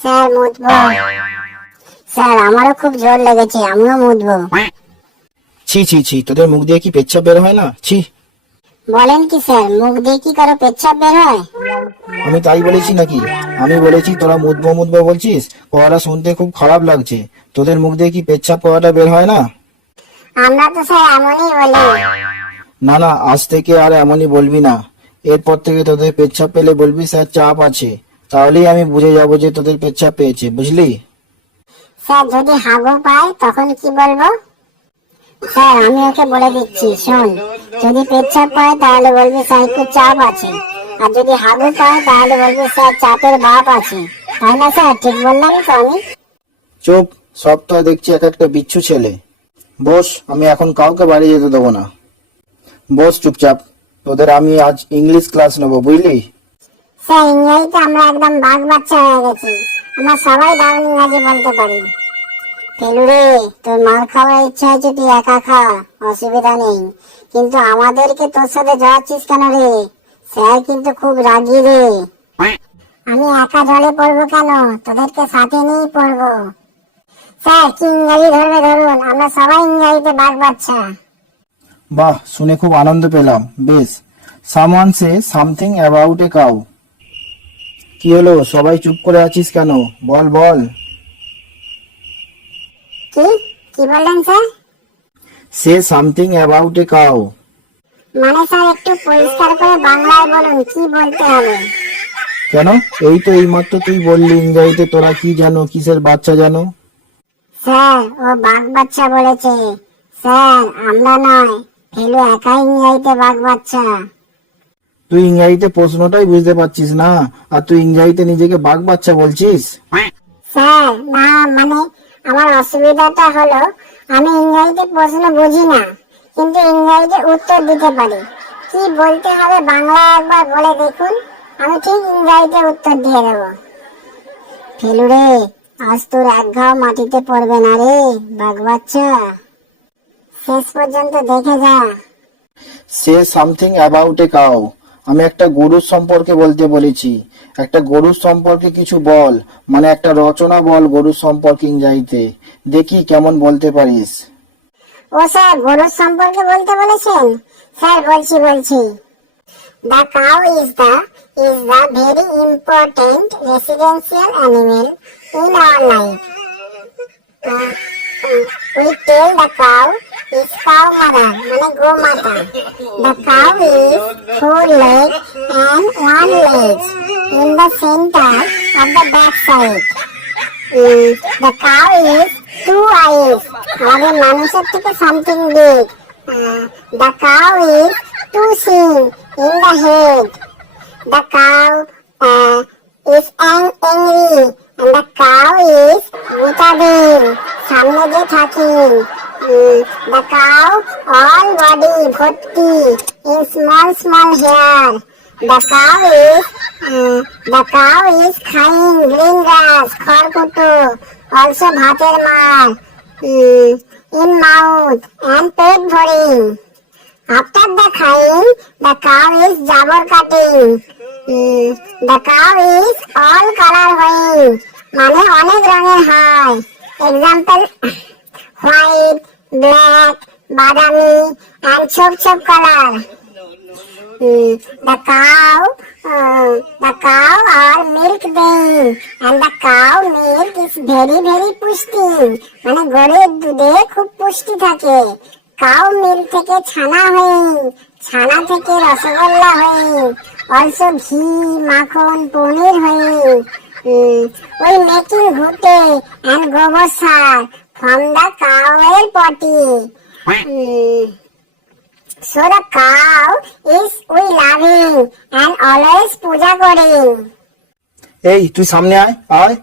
Sir মুতবো। Sir আমারও খুব জোর লেগেছে আমিও মুতবো। ছি ছি ছি তোদের মুখ দিয়ে কি পেচ্ছাপ বের হয় না? ছি। বলেন কি স্যার মুখ দিয়ে কি কারও পেচ্ছাপ বের হয়? আমি তাই বলেছি নাকি? আমি বলেছি তোরা মুদবো মুদবো বলছিস? পড়াটা শুনতে খুব খারাপ লাগছে। তোদের মুখ দিয়ে কি পেচ্ছাপ পড়াটা বের হয় না? আমরা তো স্যার এমনই বলি। না না আজ থেকে আর এমনই বলবি না। এরপর থেকে তোদের পেচ্ছাপ পেলে বলবি স্যার চাপ আছে। তাহলেই আমি বুঝে যাব যে তোদের পেচ্ছাপ পেয়েছে বুঝলি? স্যার যদি হাগু পায় তখন কি বলব? স্যার আমি ওকে বলে দিচ্ছি শোন যদি পেচ্ছাপ পায় তাহলে বলবি স্যার একটু চাপ আছে। আর যদি হাগু পায় তাহলে বলবি স্যার চাপের বাপ আছে। তাই না স্যার? ঠিক বললাম তো আমি? চুপ সব তো দেখছি এক একটা বিচ্ছু ছেলে। বস আমি এখন কাউকে বাড়ি যেতে দেবো না। বস চুপচাপ তোদের আমি আজ ইংলিশ ক্লাস নেব বুঝলি? স্যার ইংরেজিতে আমরা একদম বাঘ বাচ্চা হয়ে গেছি। আমরা সবাই দারুণ ইংরাজি বলতে পারি। ফেলুরে তোর মার খাওয়ার ইচ্ছা হয়েছে তুই একা খা অসুবিধা নেই। কিন্তু আমাদেরকে তোর সাথে যাচ্ছিস কেন রে? স্যার কিন্তু খুব রাগি রে। আমি একা জলে পড়ব কেন? তোদেরকে সাথে নিয়েই পড়ব। স্যার কি ইংরাজি ধরবে ধরুন আমরা সবাই ইংরাজিতে বাঘ বাচ্চা। বাহ শুনে খুব আনন্দ পেলাম। বেশ someone say something about a cow কি হলো? সবাই চুপ করে আছিস কেন? বল বল। কি? কি বললেন sir? Say something about a cow মানে স্যার একটু পরিষ্কার করে বাংলায় বলুন কি বলতে হবে? কেন? এই তো এইমাত্র তুই বললি ইংরাজিতে তোরা কি জানো? কিসের বাচ্চা জানো? স্যার ও বাঘ বাচ্চা বলেছে। স্যার আমরা নয়। ফেলু একাই ইংরাজিতে বাঘ বাচ্চা। তুই ইংরাজিতে প্রশ্নটাই বুঝতে পারছিস না আর তুই ইংরাজিতে নিজেকে বাঘ বাচ্চা বলছিস? স্যার না মানে আমার অসুবিধাটা হলো আমি ইংরাজিতে প্রশ্ন বুঝি না কিন্তু ইংরাজিতে উত্তর দিতে পারি। কি বলতে হবে বাংলা একবার বলে দেখুন আমি ঠিক ইংরাজিতে উত্তর দিয়ে দেবো। ফেলু রে আজ তোর এক ঘাও মাটিতে পড়বে না রে বাঘ বাচ্চা। শেষ পর্যন্ত দেখে যা। সে সামথিং অ্যাবাউট এ কাউ আমি একটা গরুর সম্পর্কে বলতে বলেছি। একটা গরুর সম্পর্কে কিছু বল মানে একটা রচনা বল গরুর সম্পর্কে ইংরাজিতে। দেখি কেমন বলতে পারিস। ও স্যার, গরুর সম্পর্কে বলতে বলেছেন? স্যার, বলছি বলছি। The cow is the is the very important residential animal in our life we tell the cow is cow mother মানে গো মাতা the cow is four leg and one leg in the centre of the back side the cow is two eyes আমাদের মানুষের থেকে something big the cow is two Singh in the head the cow is angry and the cow is ভূতাধীন সামনে যে থাকি The cow all body, ভর্তি in small small hair the cow is the cow is Khaing green grass খড়কুটো, also ভাতের মার। In mouth and পেট ভরিং। After the খাইং দ্য কাউ ইজ জাবর cutting. The cow is all colour হইং। মানে অনেক রঙের হয়। এক্সাম্পল ব্ল্যাক বাদামি অ্যান্ড ছোপ colour the cow uh, the cow are milk dairy and the cow milk is very very পুষ্টি। মানে গরুর দুধে খুব পুষ্টি থাকে। কাউ মিল্ক থেকে ছানা হয়ে ছানা থেকে রসগোল্লা হয়ে অলসো ঘি মাখন পনির হয়ে ওই মেকিং ঘুটে অ্যান্ড গোবর সার ফ্রম দ্য এর potty So the cow is we loving and always puja করি এই তুই সামনে আয় আয়